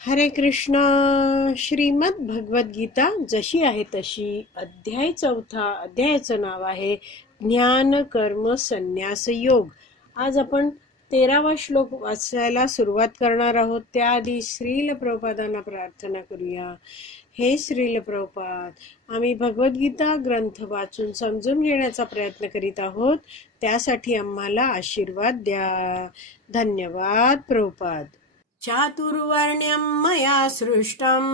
हरे कृष्ण. श्रीमद भगवद गीता जशी आहे तशी, अध्याय 4. अध्यायाचं नाव आहे ज्ञान कर्म संन्यास योग. आज आपण 13वा श्लोक वाचायला सुरुवात करणार आहोत. त्याआधी श्रील प्रभुपादांना प्रार्थना करूया. हे श्रील प्रभुपाद, आम्ही भगवद्गीता ग्रंथ वाचून समजून घेण्याचा प्रयत्न करीत आहोत. त्यासाठी आम्हाला आशीर्वाद द्या. धन्यवाद प्रभुपाद. चातुर्वर्ण्यं मया सृष्टं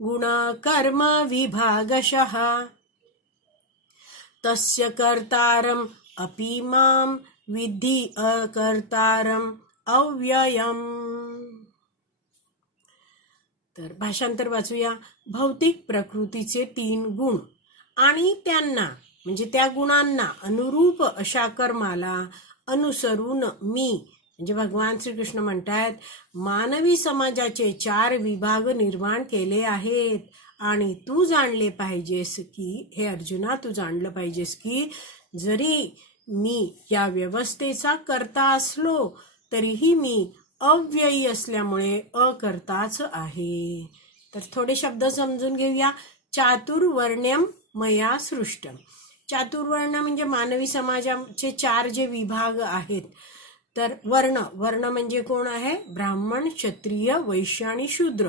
गुणकर्म विभागशः तस्य कर्तारम् अपि मां विद्धि अकर्तारम् अव्ययम्. तर भाषांतर वाचूया. भौतिक प्रकृतीचे 3 गुण आणि त्यांना म्हणजे त्या गुणांना अनुरूप अशा कर्माला अनुसरून मी म्हणजे भगवान श्रीकृष्ण म्हणतात, मानवी समाजाचे 4 विभाग निर्माण केले आहेत. आणि तू जाणले पाहिजेस की, हे अर्जुना, तू जाणलं पाहिजेस की जरी मी या व्यवस्थेचा कर्ता असलो तरीही मी अव्ययी असल्यामुळे अकर्ताच आहे. तर थोडे शब्द समजून घेऊया. चातुर्वर्ण्यम मया सृष्टम. चातुर्वर्ण म्हणजे मानवी समाजाचे 4 जे विभाग आहेत. तर वर्ण म्हणजे कोण आहे? ब्राह्मण, क्षत्रिय, वैश्य आणि शूद्र.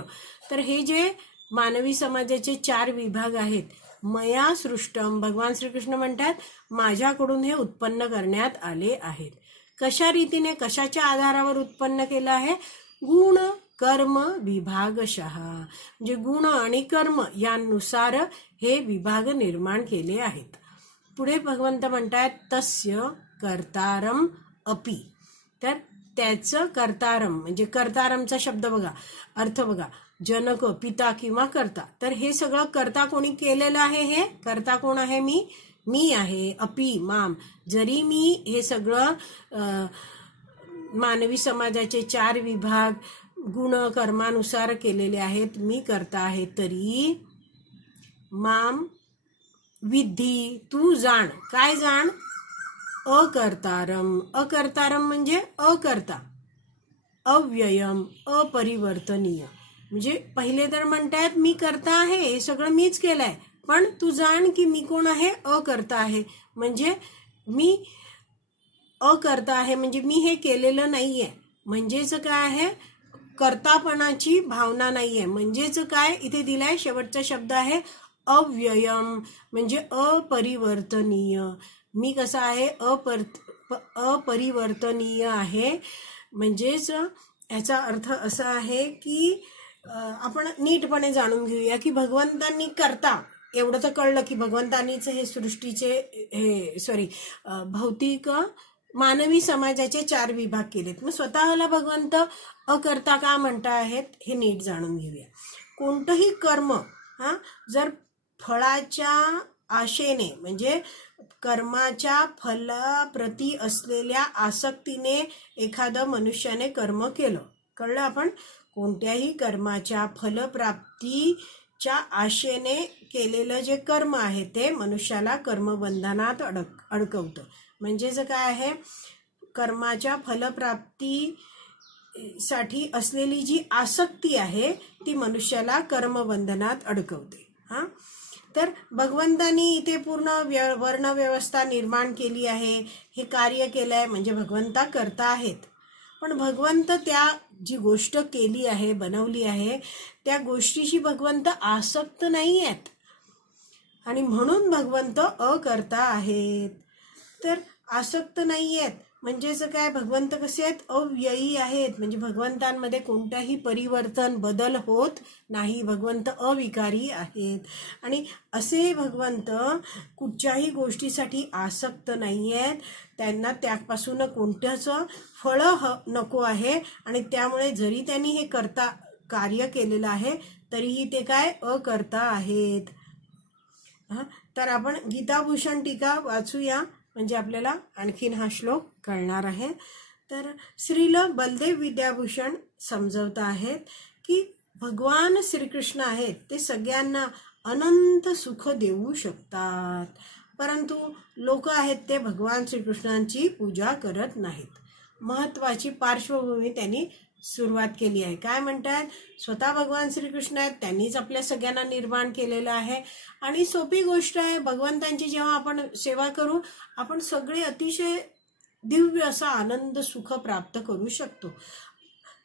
तर हे जे मानवी समाजाचे 4 विभाग आहेत, मया सृष्टम, भगवान श्रीकृष्ण म्हणतात माझ्याकडून हे उत्पन्न करण्यात आले आहेत. कशा रीतीने, कशाच्या आधारावर उत्पन्न केलं आहे? गुण कर्म विभागशः, म्हणजे गुण आणि कर्म यानुसार हे विभाग निर्माण केले आहेत. पुढे भगवंत म्हणतात तस्य कर्तारम अपि. तर त्याचं कर्तारम म्हणजे कर्तारमचा शब्द बघा, अर्थ बघा, जनक, पिता किंवा कर्ता. तर हे सगळं कर्ता कोणी केलेलं आहे? हे कर्ता कोण आहे? मी आहे. अपि माम, जरी मी हे सगळं मानवी समाजाचे 4 विभाग गुण कर्मानुसार केलेले आहेत, मी करता आहे, तरी माम विद्धी, तू जाण. काय जाण? अकर्तारम. अकर्तारम म्हणजे अकर्ता, अव्ययम, अपरिवर्तनीय. म्हणजे पहिले तर म्हणतात मी करता आहे, हे सगळं मीच केलंय, पण तू जाण की मी कोण आहे? अकर्ता आहे. म्हणजे मी अकर्ता आहे, म्हणजे मी हे केलेलं नाहीये. म्हणजेच काय आहे? कर्तापणाची भावना नाहीये. म्हणजेच काय इथे दिलाय? शेवटचा शब्द आहे अव्ययम, म्हणजे अपरिवर्तनीय. मी कसा आहे? अपरिवर्तनीय आहे. म्हणजेच याचा अर्थ असा आहे की आपण नीटपणे जाणून घेऊया की भगवंतांनी करता, एवढं तर कळलं की भगवंतांनीच हे सृष्टीचे भौतिक मानवी समाजाचे 4 विभाग केलेत. मग स्वतःला भगवंत अकर्ता का म्हणता आहेत हे नीट जाणून घेऊया. कोणतंही कर्म जर फळाच्या आशेने म्हणजे कर्माच्या फलाप्रती असलेल्या आसक्तीने एखादं मनुष्याने कर्म केलं, कळलं? आपण कोणत्याही कर्माच्या फलप्राप्तीच्या आशेने केलेलं जे कर्म आहे ते मनुष्याला कर्मबंधनात अडकवतं. म्हणजेच काय आहे? कर्माच्या फलप्राप्तीसाठी असलेली जी आसक्ती आहे ती मनुष्याला कर्मबंधनात अडकवते. तर भगवंतांनी इथे पूर्ण वर्ण व्यवस्था निर्माण केली आहे, हे कार्य केलंय, म्हणजे भगवंता करता आहेत. पण भगवंत त्या जी गोष्ट केली आहे, बनवली आहे, त्या गोष्टीशी भगवंत आसक्त नाही आहेत आणि म्हणून भगवंत अकर्ता आहेत. तर आसक्त नाही आहेत म्हणजेच काय? भगवंत कसे आहेत? अव्ययी आहेत. म्हणजे भगवंतांमध्ये कोणताही परिवर्तन, बदल होत नाही. भगवंत अविकारी आहेत. आणि असे भगवंत कुठच्याही गोष्टीसाठी आसक्त नाही आहेत. त्यांना त्यापासून कोणत्याच फळ नको आहे. आणि त्यामुळे जरी त्यांनी हे कार्य केलेलं आहे तरीही ते काय? अकर्ता आहेत. तर आपण गीताभूषण टीका वाचूया, म्हणजे आपल्याला आणखीन हा श्लोक कळणार आहे. तर श्रील बलदेव विद्याभूषण समजवत आहेत की भगवान श्रीकृष्ण आहेत ते सगळ्यांना अनंत सुख देऊ शकतात, परंतु लोक आहेत ते भगवान श्रीकृष्णांची पूजा करत नाहीत. महत्वाची पार्श्वभूमी त्यांनी सुरुवात केली आहे. काय म्हणतात? स्वतः भगवान श्रीकृष्ण आहेत, त्यांनीच आपल्या सगळ्यांना निर्माण केलेलं आहे. आणि सोपी गोष्ट आहे, भगवंतांची जेव्हा आपण सेवा करू, आपण सगळे अतिशय दिव्य असा आनंद सुख प्राप्त करू शकतो.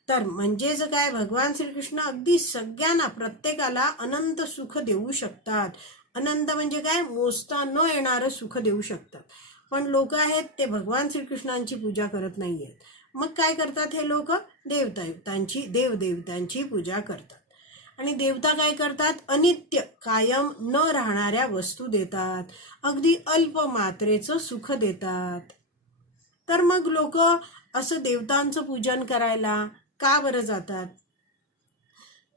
तर म्हणजेच काय, भगवान श्रीकृष्ण अगदी सगळ्यांना, प्रत्येकाला अनंत सुख देऊ शकतात. आनंद म्हणजे काय? मोजता न येणारं सुख देऊ शकतात. पण लोक आहेत ते भगवान श्रीकृष्णांची पूजा करत नाहीयेत. मग काय करतात हे लोक? देवदेवतांची पूजा करतात. आणि देवता काय करतात? अनित्य, कायम न राहणाऱ्या वस्तू देतात, अगदी अल्प मात्रेचं सुख देतात. तर मग लोक असं देवतांचं पूजन करायला का बरं जातात?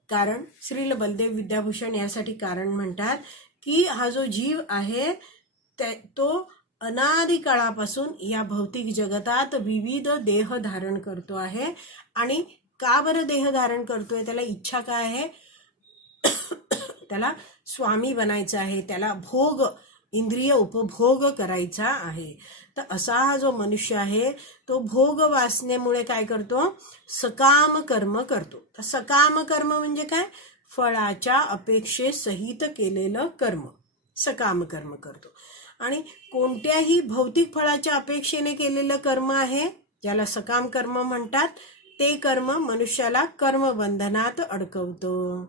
कारण श्रील बलदेव विद्याभूषण यासाठी कारण म्हणतात की हा जो जीव आहे तो अनादी काळापासून या भौतिक जगतात विविध देह धारण करतो आहे. आणि का बरं देह धारण करतोय? त्याला इच्छा काय आहे? त्याला स्वामी बनायचं आहे, त्याला भोग, इंद्रिय उपभोग करायचा आहे. तर असा हा जो मनुष्य आहे तो भोग वासनेमुळे काय करतो? सकाम कर्म करतो. तर सकाम कर्म म्हणजे काय? फळाच्या अपेक्षेसहित केलेलं कर्म, सकाम कर्म करतो. आणि कोणत्याही भौतिक फळाच्या अपेक्षेने केलेलं कर्म आहे ज्याला सकाम कर्म म्हणतात, ते कर्म मनुष्याला कर्मबंधनात अडकवतो.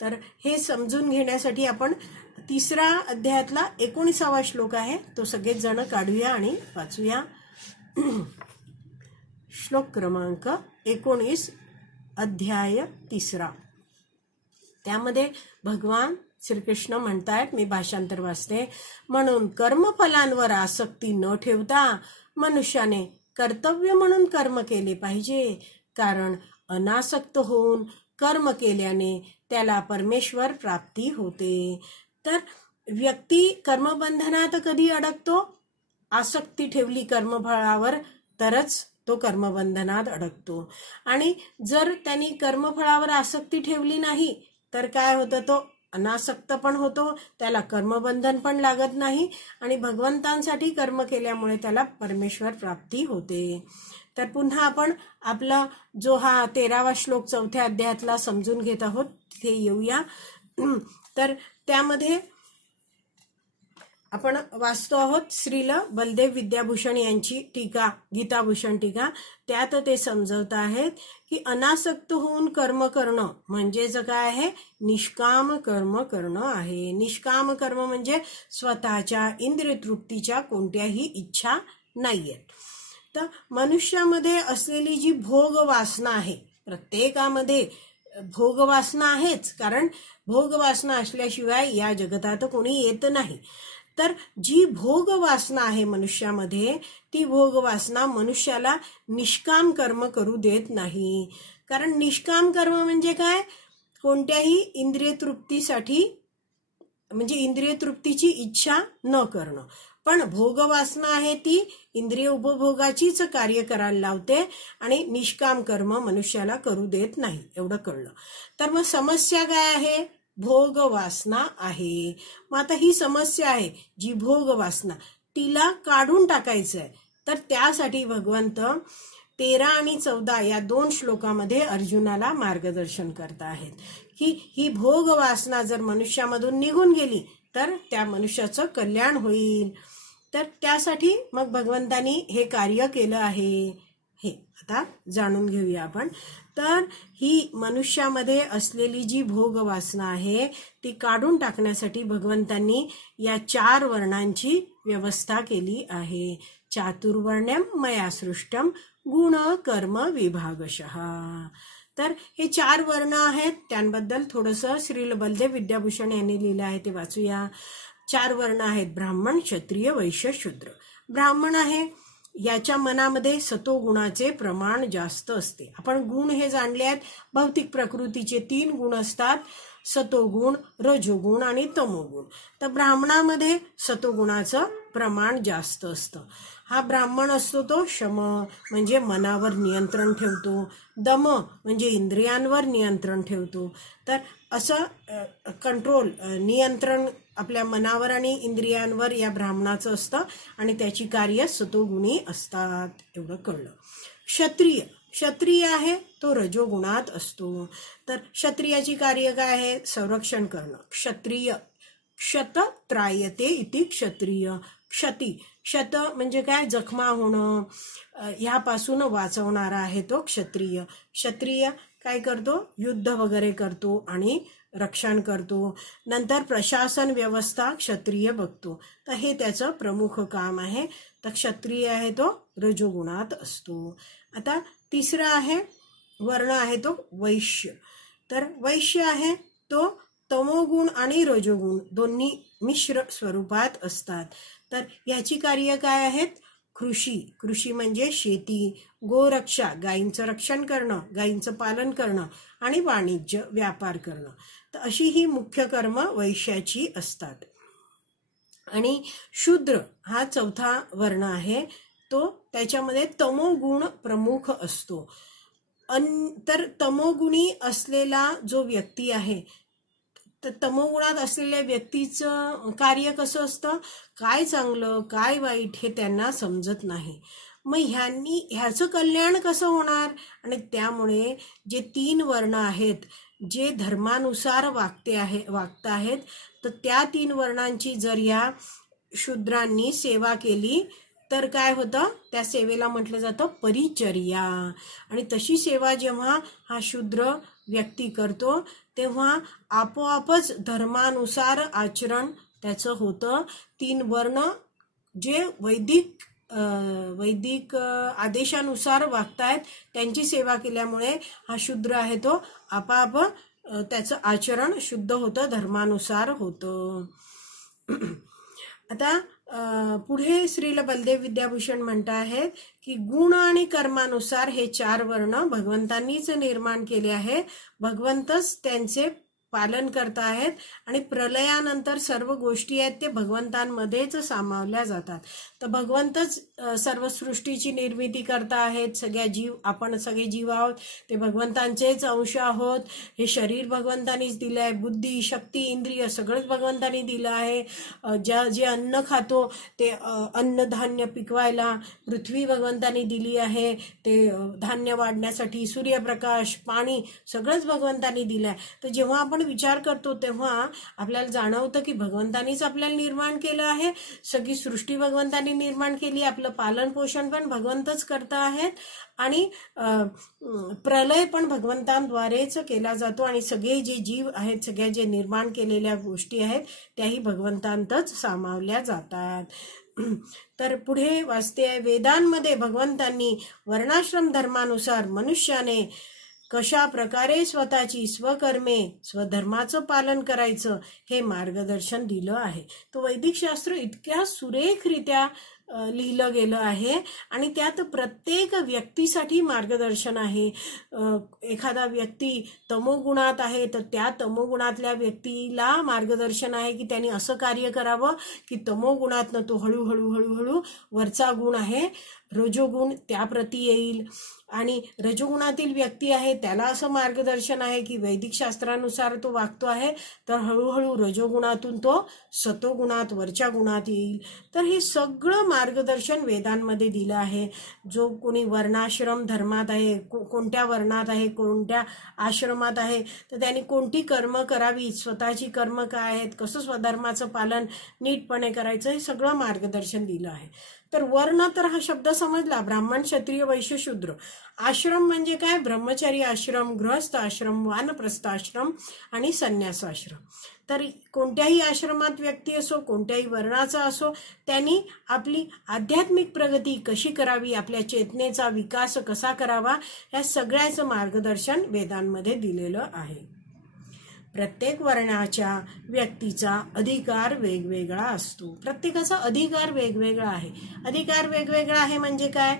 तर हे समजून घेण्यासाठी आपण 3रा अध्यायातला 19वा श्लोक आहे तो सगळेच जण काढूया आणि वाचूया. श्लोक क्रमांक 19, अध्याय 3. त्यामध्ये भगवान श्रीकृष्ण म्हणतायत, मी भाषांतर वाचते. म्हणून कर्मफलांवर आसक्ती न ठेवता मनुष्याने कर्तव्य म्हणून कर्म केले पाहिजे. कारण अनासक्त होऊन कर्म केल्याने त्याला परमेश्वर प्राप्ती होते. तर व्यक्ती कर्मबंधनात कधी अडकतो? आसक्ती ठेवली कर्मफळावर तरच तो कर्मबंधनात अडकतो. आणि जर त्यांनी कर्मफळावर आसक्ती ठेवली नाही तर काय होतं? तो अनासक्त पण होतो, त्याला कर्मबंधन पण लागत नाही आणि भगवंतांसाठी कर्म केल्यामुळे त्याला परमेश्वर प्राप्ती होते. तर पुन्हा आपण आपला जो हा 13वा श्लोक 4थ्या अध्यायातला समजून घेत आहोत तिथे येऊया. तर त्यामध्ये आपण वाचतो आहोत श्रील बलदेव विद्याभूषण यांची टीका, गीताभूषण टीका. त्यात ते समजवत आहेत की अनासक्त होऊन कर्म करणं म्हणजेच काय आहे? निष्काम कर्म करणं आहे. निष्काम कर्म म्हणजे स्वतःच्या इंद्रिय तृप्तीच्या कोणत्याही इच्छा नाहीयेत. तर मनुष्यामध्ये असलेली जी भोग वासना आहे, प्रत्येकामध्ये भोग वासना आहेच, कारण भोग वासना असल्याशिवाय या जगतात कोणी येत नाही. तर जी भोग वासना आहे मनुष्यामध्ये, ती भोग वासना मनुष्याला निष्काम कर्म करू देत नाही. कारण निष्काम कर्म म्हणजे काय? कोणत्याही इंद्रिय तृप्तीसाठी, म्हणजे इंद्रिय तृप्तीची इच्छा न करणं. पण भोग वासना आहे ती इंद्रिय उपभोगाचीच कार्य करायला लावते आणि निष्काम कर्म मनुष्याला करू देत नाही, एवढं कळलं. तर मग समस्या काय आहे? भोग वासना आहे. मग आता ही समस्या आहे जी भोग वासना, तिला काढून टाकायचं आहे. तर त्यासाठी भगवंत 13 आणि 14 या 2 श्लोकामध्ये अर्जुनाला मार्गदर्शन करत आहेत की ही भोग वासना जर मनुष्यामधून निघून गेली तर त्या मनुष्याचं कल्याण होईल. तर त्यासाठी मग भगवंतानी हे कार्य केलं आहे, हे आता जाणून घेऊया आपण. तर ही मनुष्यामध्ये असलेली जी भोग वासना आहे ती काढून टाकण्यासाठी भगवंतांनी या 4 वर्णांची व्यवस्था केली आहे. चातुर्वर्ण्यम मया सृष्टम गुण कर्म विभागशः. तर हे 4 वर्ण आहेत, त्यांबद्दल थोडंसं श्रील बलदेव विद्याभूषण यांनी लिहिलं आहे ते वाचूया. 4 वर्ण आहेत ब्राह्मण, क्षत्रिय, वैश्य, शूद्र. ब्राह्मण आहे याच्या मनामध्ये सतोगुणाचे प्रमाण जास्त असते. आपण गुण हे जाणले आहेत, भौतिक प्रकृतीचे 3 गुण असतात, सतोगुण, रजोगुण आणि तमोगुण. तर ब्राह्मणामध्ये सतोगुणाचं प्रमाण जास्त असतं. हा ब्राह्मण असतो तो शम म्हणजे मनावर नियंत्रण ठेवतो, दम म्हणजे इंद्रियांवर नियंत्रण ठेवतो. तर असं कंट्रोल, नियंत्रण आपल्या मनावर आणि इंद्रियांवर या ब्राह्मणाचं असतं आणि त्याची कार्य सतोगुणी असतात, एवढं कळलं. क्षत्रिय, क्षत्रिय आहे तो रजोगुणात असतो. तर क्षत्रियाची कार्य काय आहे? संरक्षण करणं. क्षत्रिय क्षत त्रायते इति क्षत्रिय. क्षती क्षत म्हणजे काय? जखमा होणं, ह्यापासून वाचवणारा आहे तो क्षत्रिय. क्षत्रिय काय करतो? युद्ध वगैरे करतो आणि रक्षण करतो. नंतर प्रशासन व्यवस्था क्षत्रिय बघतो. तर हे त्याचं प्रमुख काम आहे. तर क्षत्रिय आहे तो रजोगुणात असतो. आता तिसरा आहे वर्ण आहे तो वैश्य. तर वैश्य आहे तो तमोगुण आणि रजोगुण दोन्ही मिश्र स्वरूपात असतात. तर याची कार्य काय आहेत? कृषी. कृषी म्हणजे शेती, गोरक्षा गायींचं रक्षण करणं, गायींचं पालन करणं आणि वाणिज्य व्यापार करणं. तर अशी ही मुख्य कर्म वैश्याची असतात. आणि शूद्र हा चौथा वर्ण आहे. तो त्याच्यामध्ये तमोगुण प्रमुख असतो. तर तमोगुणी असलेला जो व्यक्ती आहे, तर तमोगुणात असलेल्या व्यक्तीचं कार्य कसं असतं? काय चांगलं काय वाईट हे त्यांना समजत नाही. मग ह्याचं कल्याण कसं होणार? आणि त्यामुळे जे 3 वर्ण आहेत जे धर्मानुसार वागत आहेत, तर त्या 3 वर्णांची जर या शूद्रांनी सेवा केली तर काय होतं? त्या सेवेला म्हटलं जातं परिचर्या. आणि तशी सेवा जेव्हा हा शूद्र व्यक्ती करतो तेव्हा आपोआपच धर्मानुसार आचरण त्याचं होतं. 3 वर्ण जे वैदिक आदेशानुसार वागतायत त्यांची सेवा केल्यामुळे हा शूद्र आहे तो आपोआप त्याचं आचरण शुद्ध होतं, धर्मानुसार होतं. आता पुढे श्रील बलदेव विद्याभूषण म्हणत आहेत की गुण आणि कर्मानुसार हे 4 वर्ण भगवंतांनीच निर्माण केले आहे. भगवंतच त्यांचे पालन करत आहेत आणि प्रलयानंतर सर्व गोष्टी आहेत ते भगवंतांमध्येच सामावल्या जातात. तर भगवंतच सर्व सृष्टीची निर्मिती करता आहेत. आपण सगळे जीव आहोत ते भगवंतांचेच अंश आहोत. हे शरीर भगवंतांनीच दिलं आहे. बुद्धी, शक्ती, इंद्रिय सगळंच भगवंतांनी दिलं आहे. जे अन्न खातो ते अन्नधान्य पिकवायला पृथ्वी भगवंतांनी दिली आहे. ते धान्य वाढण्यासाठी सूर्यप्रकाश, पाणी सगळंच भगवंतांनी दिलं आहे. तर जेव्हा आपण विचार करतो तेव्हा आपल्याला जाणवतं की भगवंतांनीच आपल्याला निर्माण केलं आहे. सगळी सृष्टी भगवंतांनी निर्माण केली. आपलं पालन पोषण पण भगवंतच करत आहेत आणि प्रलय पण भगवंतांद्वारेच केला जातो. आणि सगळे जे जीव आहेत, सगळ्या जे निर्माण केलेल्या गोष्टी आहेत त्याही भगवंतांतच सामावल्या जातात. तर पुढे वाचते आहे, वेदांमध्ये भगवंतांनी वर्णाश्रम धर्मानुसार मनुष्याने कशा प्रकारे स्वतःची स्वकर्मे स्वधर्माचं पालन करायचं हे मार्गदर्शन दिलं आहे. तो वैदिक शास्त्र इतक्या सुरेखरित्या लिहिलं गेलं आहे आणि त्यात प्रत्येक व्यक्तीसाठी मार्गदर्शन आहे. एखादा व्यक्ती तमोगुणात आहे तर त्या तमोगुणातल्या व्यक्तीला मार्गदर्शन आहे की त्यांनी असं कार्य करावं की तमोगुणातनं तो हळूहळू वरचा गुण आहे रजोगुण त्याप्रती येईल. आणि रजोगुणातील व्यक्ती आहे त्याला असं मार्गदर्शन आहे की वैदिक शास्त्रानुसार तो वागतो आहे तर हळूहळू रजोगुणातून तो सतोगुणात वरच्या गुणात येईल. तर हे सगळं मार्गदर्शन वेदांमध्ये दिलं आहे. जो कोणी वर्णाश्रम धर्मात आहे, कोणत्या वर्णात आहे, कोणत्या आश्रमात आहे, तर त्यांनी कोणती कर्म करावी, स्वतःची कर्म काय आहेत, कसं स्वधर्माचं पालन नीटपणे करायचं, हे सगळं मार्गदर्शन दिलं आहे. तर वर्ण तर हा शब्द समजला, ब्राह्मण, क्षत्रिय, वैश्य, शूद्र. आश्रम म्हणजे काय? ब्रह्मचारी आश्रम, गृहस्थ आश्रम, वानप्रस्थ आश्रम आणि संन्यास आश्रम. तर कोणत्याही आश्रमात व्यक्ती असो, कोणत्याही वर्णाचा असो, त्यांनी आपली आध्यात्मिक प्रगती कशी करावी, आपल्या चेतनेचा विकास कसा करावा, या सगळ्याचं मार्गदर्शन वेदांमध्ये दिलेलं आहे. प्रत्येक वर्णाच्या व्यक्तीचा अधिकार वेगवेगळा असतो. प्रत्येकाचा अधिकार वेगवेगळा आहे. अधिकार वेगवेगळा आहे म्हणजे काय?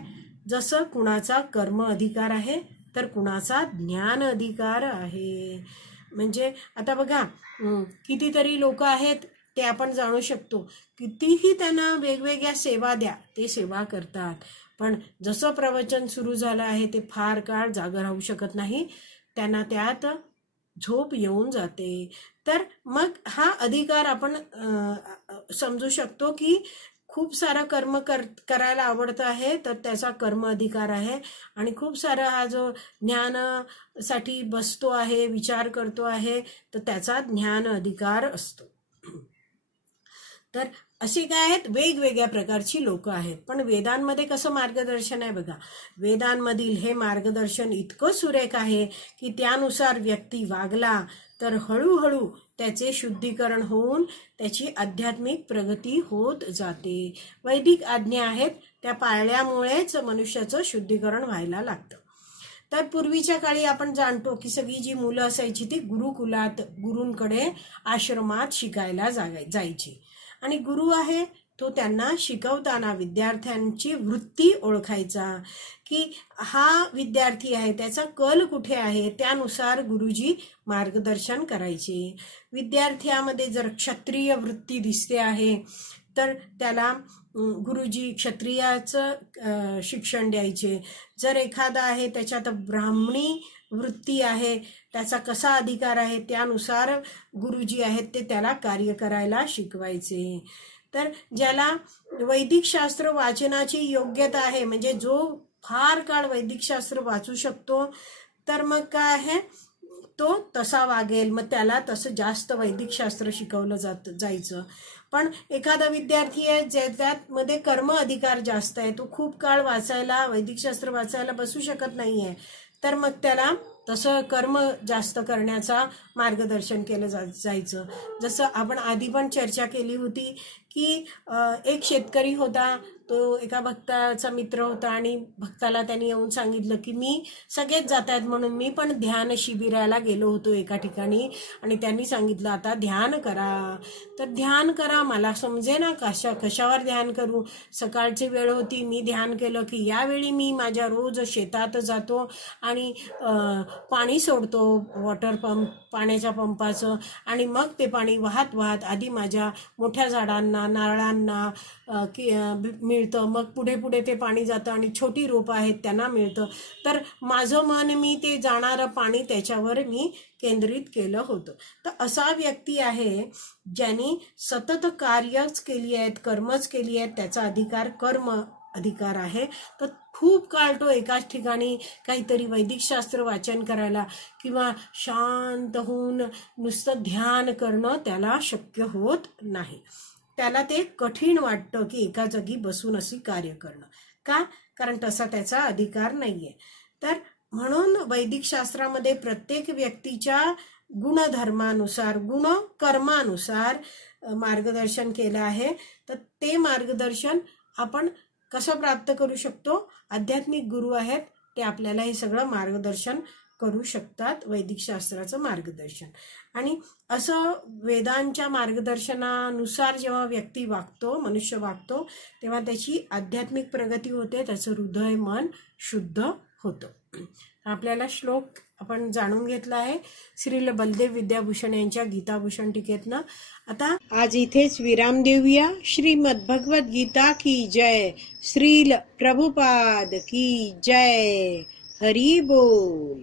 जसं कुणाचा कर्म अधिकार आहे तर कुणाचा ज्ञान अधिकार आहे. म्हणजे आता बघा कितीतरी लोक आहेत ते आपण जाणू शकतो, कितीही त्यांना वेगवेगळ्या सेवा द्या ते सेवा करतात, पण जसं प्रवचन सुरू झालं आहे ते फार काळ जागा राहू शकत नाही, त्यांना त्यात झोप येऊन जाते. तर मग हा अधिकार आपण समजू शकतो की खूप सारं कर्म करायला आवडतं आहे तर त्याचा कर्म अधिकार आहे, आणि खूप सारा हा जो ज्ञानासाठी बसतो आहे, विचार करतो आहे, तर त्याचा ज्ञान अधिकार असतो. तर असे काय आहेत, वेगवेगळ्या प्रकारची लोक आहेत. पण वेदांमध्ये कसं मार्गदर्शन आहे बघा, वेदांमधील हे मार्गदर्शन इतकं सुरेख आहे की त्यानुसार व्यक्ती वागला तर हळूहळू त्याचे शुद्धीकरण होऊन त्याची आध्यात्मिक प्रगती होत जाते. वैदिक आज्ञा आहेत त्या पाळल्यामुळेच मनुष्याचं शुद्धीकरण व्हायला लागतं. तर पूर्वीच्या काळी आपण जाणतो की सगळी जी मुलं असायची ती गुरुकुलात, गुरूंकडे आश्रमात शिकायला जायची, आणि गुरु आहे तो त्यांना शिकवताना विद्यार्थ्यांची वृत्ती ओळखायचा की हा विद्यार्थी आहे त्याचा कल कुठे आहे, त्यानुसार गुरुजी मार्गदर्शन करायचे. विद्यार्थ्यामध्ये जर क्षत्रिय वृत्ती दिसते आहे तर त्याला गुरुजी क्षत्रियाचं शिक्षण द्यायचे. जर एखादा आहे त्याच्यात ब्राह्मणी वृत्ती आहे, त्याचा कसा अधिकार आहे, त्यानुसार गुरुजी आहेत ते त्याला कार्य करायला शिकवायचे. तर ज्याला वैदिक शास्त्र वाचनाची योग्यता आहे, म्हणजे जो फार काळ वैदिक शास्त्र वाचू शकतो, तर मग काय आहे तो तसा वागेल, मग त्याला तसं जास्त वैदिक शास्त्र शिकवलं जायचं. पण एखादा विद्यार्थी आहे ज्याच्यात मध्ये कर्म अधिकार जास्त आहे, तो खूप काळ वाचायला, वैदिक शास्त्र वाचायला बसू शकत नाहीये, तर मग त्याला तसं कर्म जास्त करण्याचा मार्गदर्शन केलं जायचं. जसं आपण आधी पण चर्चा केली होती की एक शेतकरी होता, तो एका भक्ताचा मित्र होता, आणि भक्ताला त्यांनी येऊन सांगितलं की मी सगळेच जात आहेत म्हणून मी पण ध्यान शिबिराला गेलो होतो एका ठिकाणी, आणि त्यांनी सांगितलं आता ध्यान करा. तर ध्यान करा, मला समजे ना कशावर ध्यान करू. सकाळची वेळ होती, मी ध्यान केलं की यावेळी मी माझ्या रोज शेतात जातो आणि पाणी सोडतो, वॉटर पंप, पाण्याच्या पंपाचं, आणि मग ते पाणी वाहत वाहत आधी माझ्या मोठ्या झाडांना, नारळांना मिळतं, मग पुढे पुढे ते पाणी जातं आणि छोटी रोपं आहेत त्यांना मिळतं. तर माझं मन मी ते जाणारं पाणी त्याच्यावर मी केंद्रित केलं होतं. तर असा व्यक्ती आहे ज्यांनी सतत कार्यच केली आहेत, कर्मच केली आहेत, त्याचा अधिकार कर्म अधिकार आहे. तर खूप काळ तो एकाच ठिकाणी काहीतरी वैदिक शास्त्र वाचन करायला किंवा शांत होऊन नुसतं ध्यान करणं त्याला शक्य होत नाही. त्याला ते कठीण वाटतं की एका जागी बसून अशी कार्य करणं. का? कारण तसा त्याचा अधिकार नाहीये. तर म्हणून वैदिक शास्त्रामध्ये प्रत्येक व्यक्तीच्या गुणधर्मानुसार, गुणकर्मानुसार मार्गदर्शन केलं आहे. तर ते मार्गदर्शन आपण कसं प्राप्त करू शकतो? आध्यात्मिक गुरु आहेत ते आपल्याला हे सगळं मार्गदर्शन करू शकतात, वैदिक शास्त्राचं मार्गदर्शन. आणि असं वेदांच्या मार्गदर्शनानुसार जेव्हा व्यक्ती वागतो, मनुष्य वागतो, तेव्हा त्याची आध्यात्मिक प्रगती होते, त्याचं हृदय, मन शुद्ध होतं. आपल्याला श्लोक आपण जाणून घेतला आहे श्रील बलदेव विद्याभूषण यांच्या गीताभूषण टीकेतनं. आता आज इथेच विराम देऊया. श्रीमद भगवत गीता की जय. श्रील प्रभुपाद की जय. हरी बोल.